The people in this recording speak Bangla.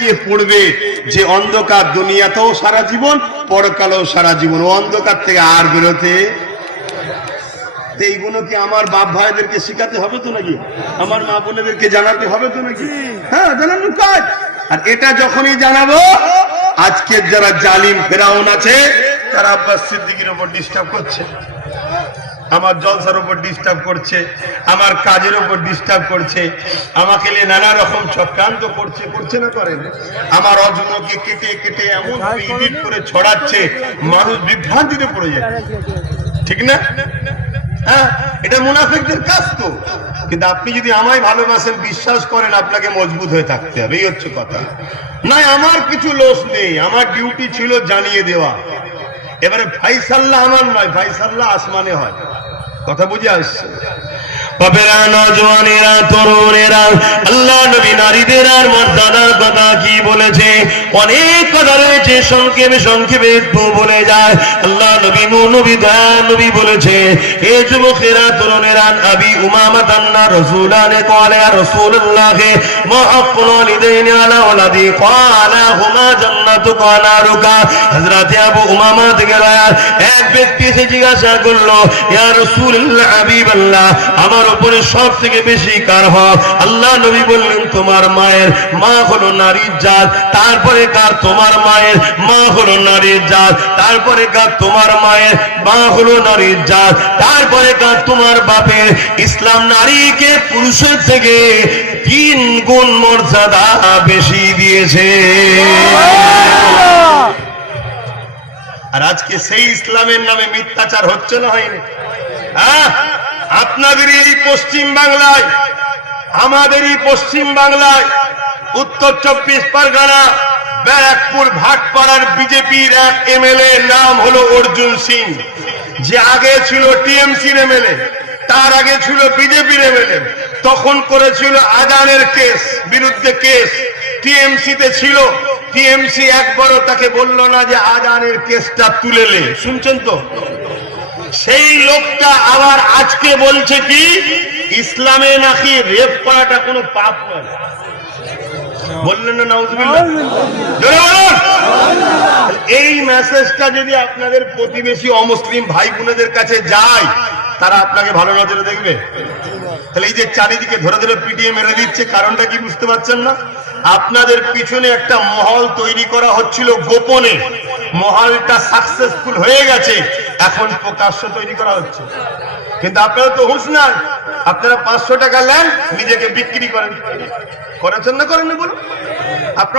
গিয়ে পড়বে যে অন্ধকার দুনিয়াতেও সারা জীবন, পরকালেও সারা জীবন, ও অন্ধকার থেকে আর বেরোতে। এইগুলো কি আমার বাপ ভাইদেরকে শিখাতে হবে তো নাকি? আমার মা বোনেদেরকে জানাতে হবে তো নাকি? হ্যাঁ, জানানোর কাজ। আর এটা যখনই জানাবো, আজকের যারা জালিম ফেরাউন আছে তারা আব্বাস সিদ্দিকীর উপর ডিস্টার্ব করছে, আমার জলসার উপর ডিস্টার্ব করছে, আমার কাজের উপর ডিস্টার্ব করছে, আমাকে নিয়ে নানা রকম চক্রান্ত করছে, করছে না করেন? আমার অজনকে কেটে কেটে এমন এডিট করে ছড়াচ্ছে, মানুষ বিভ্রান্তিতে পড়ে যায়, ঠিক না? হ্যাঁ, এটা মুনাফিকদের কাজ তো। কিন্তু আপনি যদি আমায় ভালোবাসেন, বিশ্বাস করেন, আপনাকে মজবুত হয়ে থাকতে হবে, এই হচ্ছে কথা। না, আমার কিছু লোস নেই, আমার ডিউটি ছিল জানিয়ে দেওয়া। এবারে ফাইসাল্লাহ আমার নয়, ফাইসাল্লাহ আসমানে হয়। কথা বুঝে আসছে? বাপেরা, নওজওয়ানেরা, তরুণেরা, আল্লাহ নবী নারীদের আর মর্যাদার কথা কি বলেছে? অনেক কথা রয়েছে, সংক্ষেপে সংক্ষেপে একটু বলে যায়। আল্লাহ নবী, নবী দয়া নবী বলেছে, এ যুবকেরা, তরুণেরা, আবি উমামা তান্না রাসূলানে ক্বালা ইয়া রাসূলুল্লাহ মা হাক্কুল ওয়ালিদাইনি আলা ওয়ালাদি ক্বালা হুমা জান্নাতু ক্বালা রুকা। হযরত আবু উমামা থেকে এক ব্যক্তি এসে জিজ্ঞাসা করলো, ইয়া রাসূলুল্লাহ, হাবিবাল্লাহ, আমার উপরে সব থেকে বেশি কার হক? আল্লাহ নবী বললেন, তোমার মায়ের। মা হলো নারীর জাত, তারপরে কার? তোমার মায়ের। মা হলো নারীর জাত, তারপরে কার? তোমার মায়ের। মা হলো নারীর জাত, তারপরে কার? তোমার বাপের। ইসলাম নারীকে পুরুষের থেকে 3 গুণ মর্যাদা বেশি দিয়েছে। আর আজকে সেই ইসলামের নামে মিথ্যাচার হচ্ছে না, হয়নি? হ্যাঁ, আপনাদের এই পশ্চিম বাংলায়, আমাদের এই পশ্চিম বাংলায়, উত্তর 24 পরগনা ব্যারাকপুর ভাটপাড়ার বিজেপির এক এমএলএ নাম হলো অর্জুন সিং, যে আগে ছিল টিএমসির এমএলএ, তার আগে ছিল বিজেপির এমএলএ। তখন করেছিল আজানের কেস, বিরুদ্ধে কেস, টিএমসিতে ছিল। টিএমসি একবারও তাকে বলল না যে আজানের কেসটা তুলে নে, শুনছেন তো? সেই লোকটা আবার আজকে বলছে কি ইসলামে নাকি রেপ করাটা কোনো পাপ নয়। বললেন না নাউজুবিল্লাহ? জোরে বলুন। এই মেসেজটা যদি আপনাদের প্রতিবেশী অমুসলিম ভাই বোনেদের কাছে যায়, তারা আপনাকে ভালো নজরে দেখবে? তাহলে এই যে চারিদিকে ধরে ধরে পিটিয়ে মেরে দিচ্ছে, কারণটা কি বুঝতে পারছেন না? আপনাদের পিছনে একটা মহল তৈরি করা হচ্ছিল গোপনে, মহলটা সাকসেসফুল হয়ে গেছে, এখন প্রকাশ্য তৈরি করা হচ্ছে। কিন্তু আপনারা তো হুঁশ না, আপনারা 500 টাকা নেন, নিজেকে বিক্রি করেন। করেছেন না, করেন না বলুন? আপনার